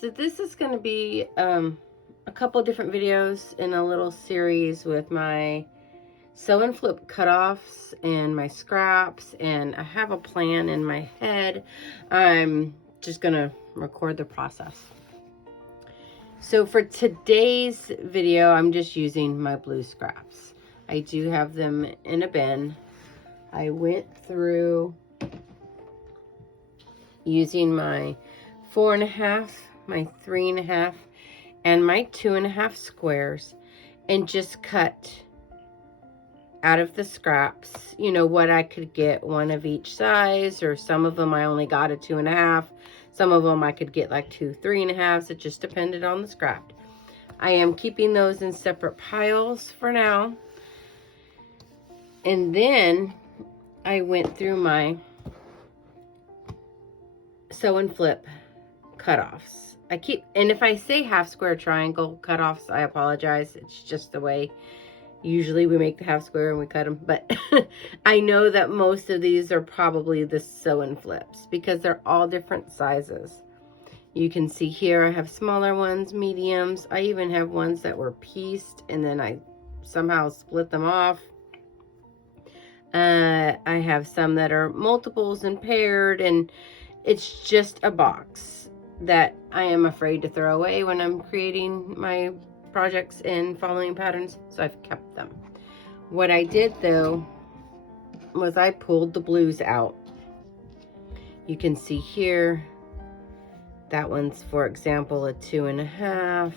So this is going to be a couple different videos in a little series with my sew and flip cutoffs and my scraps, and I have a plan in my head. I'm just going to record the process. So for today's video, I'm just using my blue scraps. I do have them in a bin. I went through using my 4.5, my 3.5, and my 2.5 squares, and just cut out of the scraps, you know, what I could get, one of each size, or some of them I only got a 2.5. Some of them I could get like 2 3.5s. It just depended on the scrap. I am keeping those in separate piles for now. And then I went through my sew and flip cutoffs. And if I say half square triangle cutoffs, I apologize. It's just the way usually we make the half square and we cut them. But I know that most of these are probably the sew and flips because they're all different sizes. You can see here I have smaller ones, mediums. I even have ones that were pieced and then I somehow split them off. I have some that are multiples and paired, and it's just a box that I am afraid to throw away when I'm creating my projects and following patterns, so I've kept them. What I did though was I pulled the blues out. You can see here, that one's, for example, a 2.5.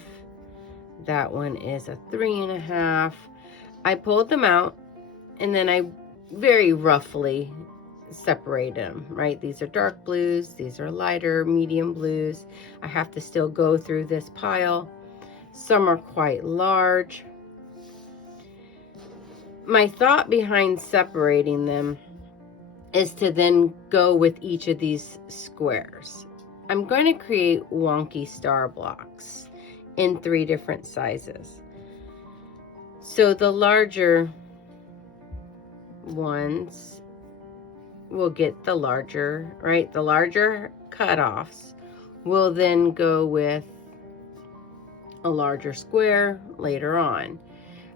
That one is a 3.5. I pulled them out and then I very roughly separate them, right? These are dark blues, these are lighter, medium blues. I have to still go through this pile. Some are quite large. My thought behind separating them is to then go with each of these squares. I'm going to create Wonky Star blocks in 3 different sizes. So the larger ones will get the larger, right? The larger cutoffs will then go with a larger square later on.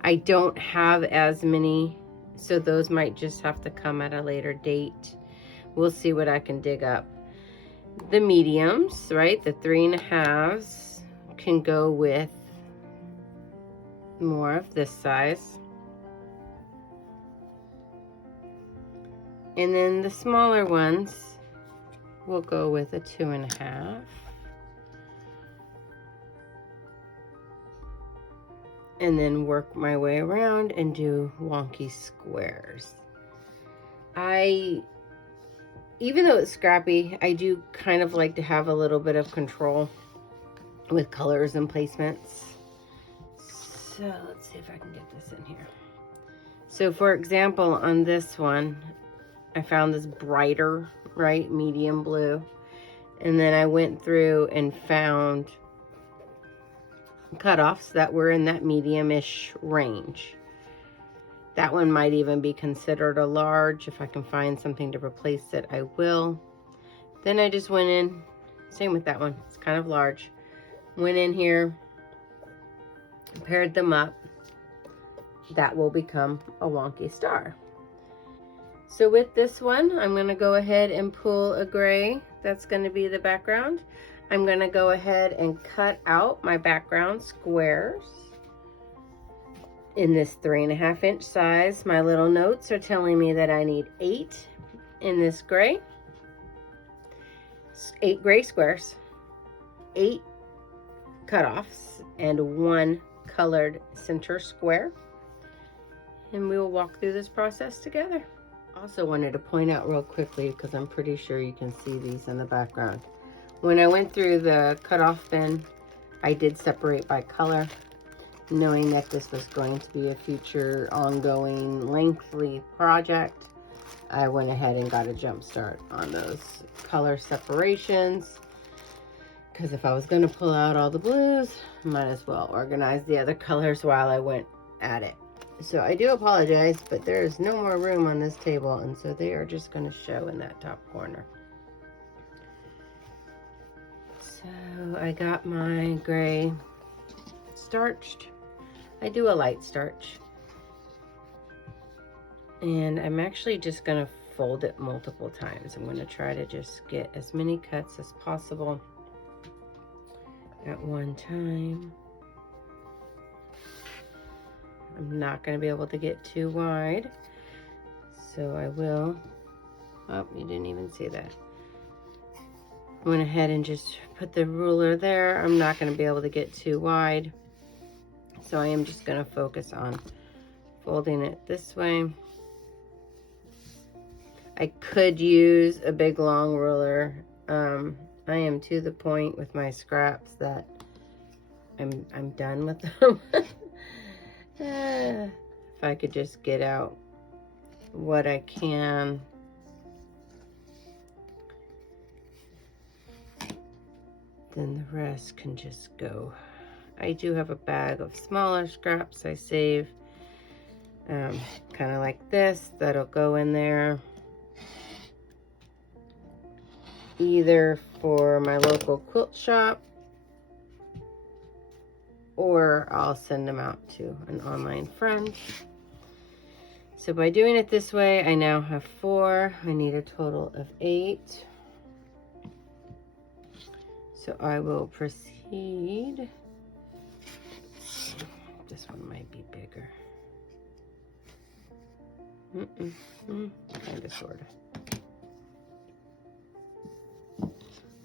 I don't have as many, so those might just have to come at a later date. We'll see what I can dig up. The mediums, right? The 3.5s can go with more of this size. And then the smaller ones will go with a 2.5. And then work my way around and do wonky squares. Even though it's scrappy, I do kind of like to have a little bit of control with colors and placements. So let's see if I can get this in here. So for example, on this one, I found this brighter, right, medium blue. And then I went through and found cutoffs that were in that medium-ish range. That one might even be considered a large. If I can find something to replace it, I will. Then I just went in, same with that one, it's kind of large. Went in here, paired them up. That will become a wonky star. So with this one, I'm going to go ahead and pull a gray. That's going to be the background. I'm going to go ahead and cut out my background squares in this 3.5 inch size. My little notes are telling me that I need 8 in this gray. 8 gray squares, 8 cutoffs, and 1 colored center square. And we will walk through this process together. Also wanted to point out real quickly, because I'm pretty sure you can see these in the background. When I went through the cutoff bin, I did separate by color, knowing that this was going to be a future ongoing lengthy project. I went ahead and got a jump start on those color separations, because if I was going to pull out all the blues, might as well organize the other colors while I went at it. So I do apologize, but there is no more room on this table, and so they are just going to show in that top corner. So So I got my gray starched. I do a light starch. And I'm actually just gonna fold it multiple times. I'm gonna try to just get as many cuts as possible at one time. I'm not gonna be able to get too wide, so I will, oh, you didn't even see that. I went ahead and just put the ruler there. I'm not gonna be able to get too wide, so I am just gonna focus on folding it this way. I could use a big long ruler. I am to the point with my scraps that I'm done with them. If I could just get out what I can. Then the rest can just go. I do have a bag of smaller scraps I save, kind of like this, that'll go in there. Either for my local quilt shop, or I'll send them out to an online friend. So by doing it this way, I now have 4. I need a total of 8. So I will proceed. This one might be bigger. Kind of, sort of.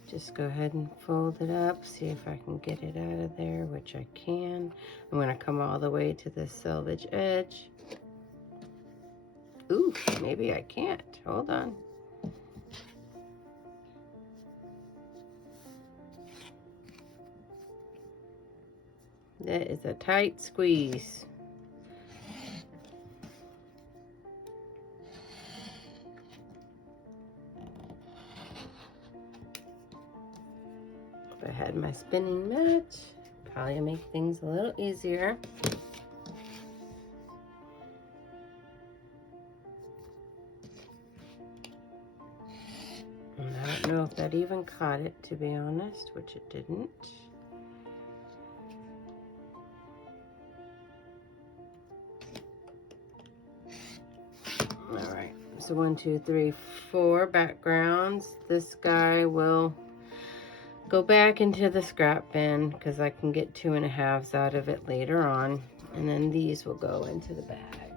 Just go ahead and fold it up, see if I can get it out of there, which I can. I'm gonna come all the way to the selvage edge. Ooh, maybe I can't, hold on. That is a tight squeeze. If I had my spinning mat, probably make things a little easier. And I don't know if that even caught it, to be honest, which it didn't. All right, so 1, 2, 3, 4 backgrounds. This guy will go back into the scrap bin because I can get 2 1/2s out of it later on. And then these will go into the bag.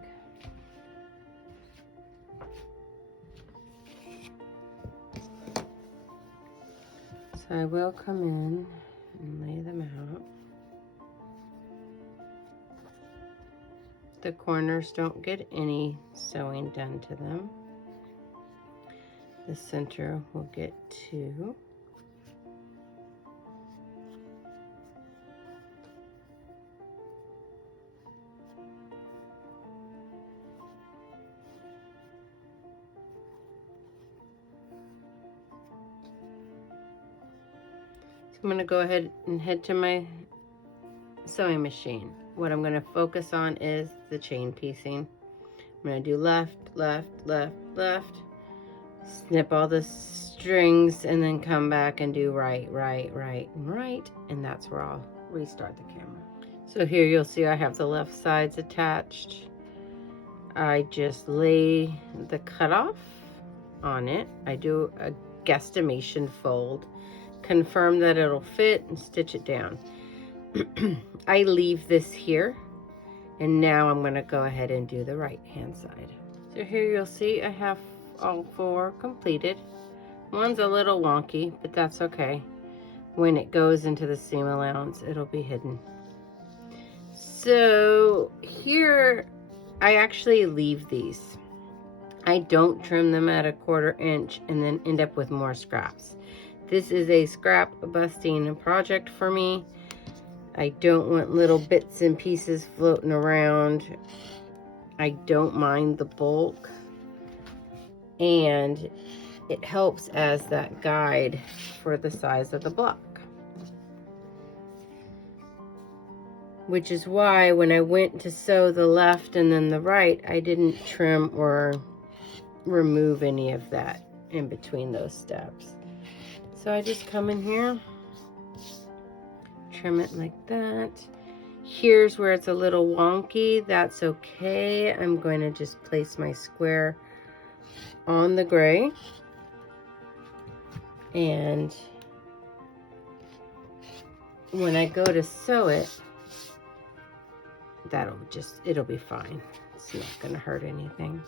So I will come in and lay them out. The corners don't get any sewing done to them. The center will get 2. So I'm going to go ahead and head to my sewing machine. What I'm going to focus on is the chain piecing. I'm going to do left, left, left, left, snip all the strings, and then come back and do right, right, right, and right, and that's where I'll restart the camera. So here you'll see I have the left sides attached. I just lay the cutoff on it. I do a guesstimation fold, confirm that it'll fit, and stitch it down. I leave this here, and now I'm going to go ahead and do the right hand side. So here you'll see I have all 4 completed. One's a little wonky, but that's okay. When it goes into the seam allowance, it'll be hidden. So here I actually leave these. I don't trim them at 1/4 inch and then end up with more scraps. This is a scrap busting project for me. I don't want little bits and pieces floating around. I don't mind the bulk. And it helps as that guide for the size of the block. Which is why when I went to sew the left and then the right, I didn't trim or remove any of that in between those steps. So I just come in here Trim it like that. Here's where it's a little wonky. That's okay. I'm going to just place my square on the gray. And when I go to sew it, it'll be fine. It's not going to hurt anything.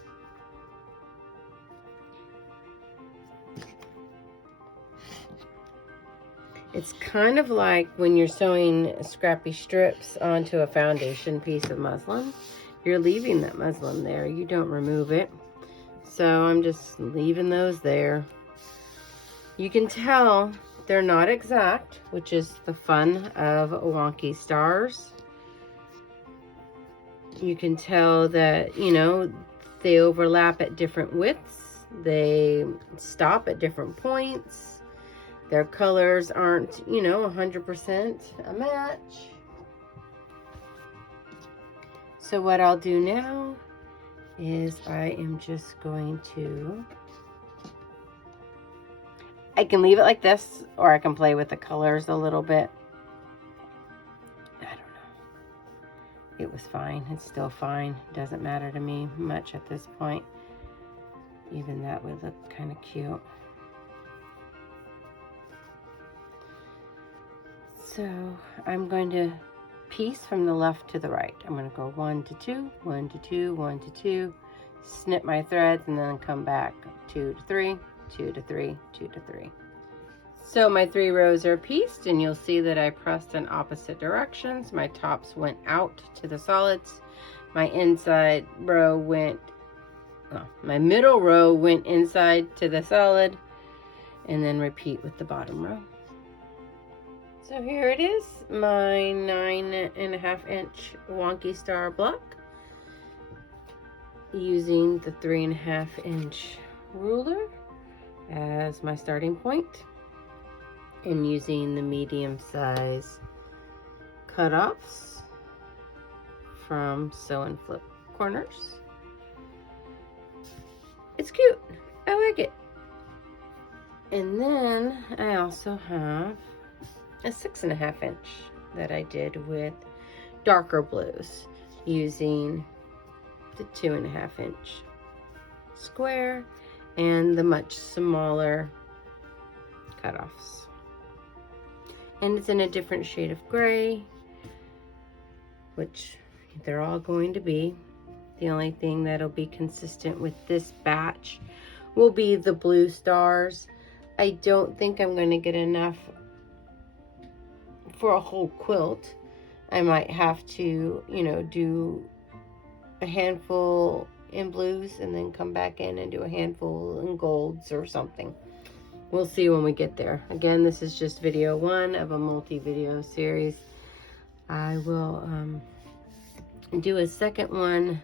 It's kind of like when you're sewing scrappy strips onto a foundation piece of muslin. You're leaving that muslin there. You don't remove it. So I'm just leaving those there. You can tell they're not exact, which is the fun of Wonky Stars. You can tell that, you know, they overlap at different widths. They stop at different points. Their colors aren't, you know, 100% a match. So what I'll do now is I am just going to, I can leave it like this, or I can play with the colors a little bit. I don't know. It was fine. It's still fine. Doesn't matter to me much at this point. Even that would look kind of cute. So I'm going to piece from the left to the right. I'm going to go 1 to 2, 1 to 2, 1 to 2, snip my threads, and then come back 2 to 3, 2 to 3, 2 to 3. So my 3 rows are pieced, and you'll see that I pressed in opposite directions. My tops went out to the solids. My inside row went, my middle row went inside to the solid, and then repeat with the bottom row. So here it is, my 9.5 inch Wonky Star block, using the 3.5 inch ruler as my starting point, and using the medium size cutoffs from Sew and Flip Corners. It's cute, I like it. And then I also have a 6.5 inch that I did with darker blues, using the 2.5 inch square and the much smaller cutoffs. And it's in a different shade of gray, which they're all going to be. The only thing that'll be consistent with this batch will be the blue stars. I don't think I'm going to get enough for a whole quilt. I might have to, you know, do a handful in blues and then come back in and do a handful in golds or something. We'll see when we get there. Again, this is just video 1 of a multi-video series. I will do a second one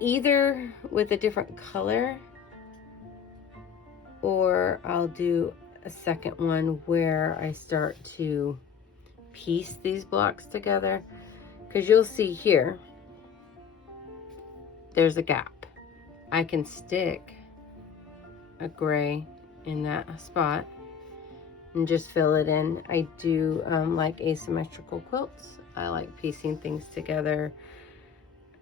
either with a different color, or I'll do a second one where I start to piece these blocks together, because you'll see here there's a gap. I can stick a gray in that spot and just fill it in. I do like asymmetrical quilts. I like piecing things together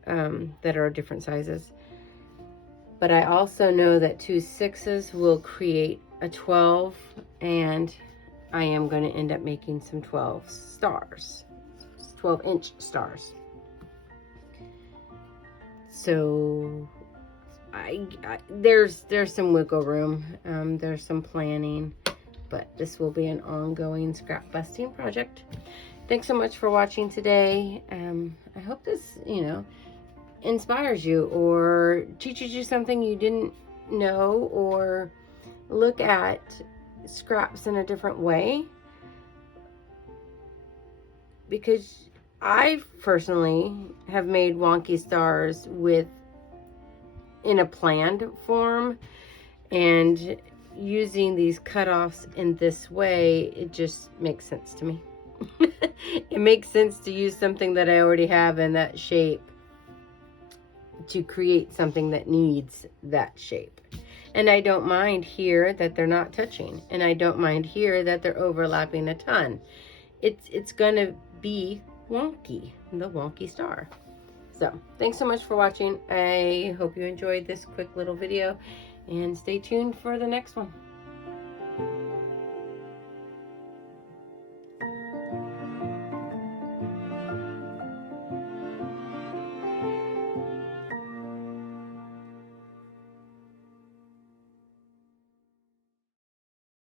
that are different sizes. But I also know that 2 6s will create a 12, and I am going to end up making some 12 stars, 12-inch stars. So there's some wiggle room, there's some planning, but this will be an ongoing scrap busting project. Thanks so much for watching today. I hope this, you know, inspires you or teaches you something you didn't know, or look at scraps in a different way, because I personally have made Wonky Stars in a planned form, and using these cutoffs in this way, it just makes sense to me. It makes sense to use something that I already have in that shape to create something that needs that shape. And I don't mind here that they're not touching. And I don't mind here that they're overlapping a ton. It's gonna be wonky, the wonky star. So thanks so much for watching. I hope you enjoyed this quick little video, and stay tuned for the next one.